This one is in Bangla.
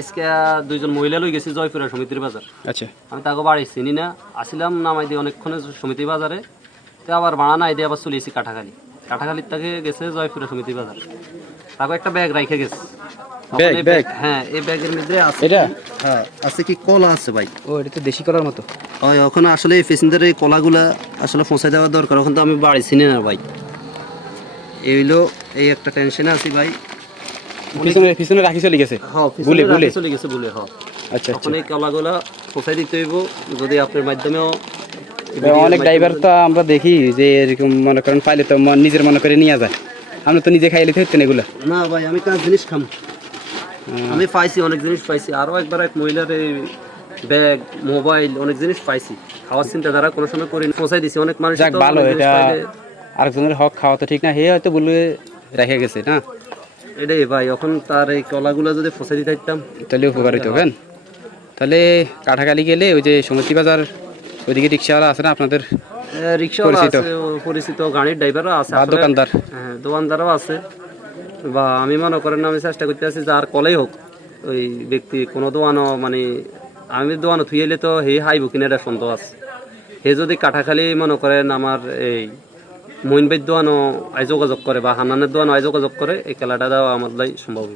আজকে দুইজন মহিলা লই গেছি জয়পুরা সমিতির বাজার। আচ্ছা, আমি তাকে বাড়ি চিনি না, আসিলাম নামাই দিয়ে অনেকক্ষণে সমিতি বাজারে, তো আবার ভাড়া নাই দিয়ে আবার চলে এসেছি কাঠাখালির থেকে গেছে জয়পুরা সমিতি বাজার। তাকে একটা ব্যাগ রাইখে গেছে। ব্যাগ ব্যাগ হ্যাঁ, এই ব্যাগের মধ্যে আছে এটা হ্যাঁ আছে কি কলা আছে ভাই। ও এটা তো দেশি কলার মতো। ওই ওখানে আসলে এই প্যাসেঞ্জারের এই কলাগুলা আসলে পৌঁছাই দেওয়া দরকার, ওখানে তো আমি বাড়ি চিনি না ভাই। এই হইলো এই একটা টেনশনে আছি ভাই। পিছনে পিছনে রাখি চলে গেছে। হ্যাঁ, বলে বলে চলে গেছে বলে। হ্যাঁ আচ্ছা আচ্ছা, ওখানে এই কলাগুলা পৌঁছাই দিতে হইব, যদি আপনার মাধ্যমেও। অনেক ড্রাইভার তো আমরা দেখি যে এরকম মনে করেন পাইলে তো নিজের মনে করে নিয়ে যায়, আমরা তো নিজে খাইলে হইতেন এগুলা। না ভাই, আমি কাজ জিনিস খাম, আমি পাইছি অনেক জিনিস পাইছি। আরো একবার এক মহিলার এই ব্যাগ মোবাইল অনেক জিনিস পাইছি, খাওয়ার চিন্তা ধারা কোনো সময় করি পৌঁছাই দিছি। অনেক মানুষ যাক ভালো, এটা আরেকজনের হক খাওয়া তো ঠিক না, হে হয়তো বলে রেখে গেছে না। এটাই ভাই, এখন তার এই কলাগুলো যদি পৌঁছাই দিতে পারতাম তাহলে উপকার হইতো। কেন তাহলে কাঠাখালি গেলে ওই যে সমিতি বাজার ওইদিকে রিক্সাওয়ালা আছে না আপনাদের? রিক্সাওয়ালা আছে, পরিচিত গাড়ির ড্রাইভারও আছে, দোকানদার, হ্যাঁ দোকানদারও আছে। বা আমি মনে করেন আমি চেষ্টা করতে আছি যার কলেই হোক ওই ব্যক্তি কোনো দোয়ানো মানে আমি দোয়ানো থুই এলে তো হে হাইব কিনা এটা সন্দেহ আছে। হে যদি কাঠাখালি মনে করেন আমার এই মইনবাইর দোয়ানো আই যোগাযোগ করে বা হান্নানের দোয়ানো আই যোগাযোগ করে, এই খেলাটা দেওয়া আমার লাই সম্ভব।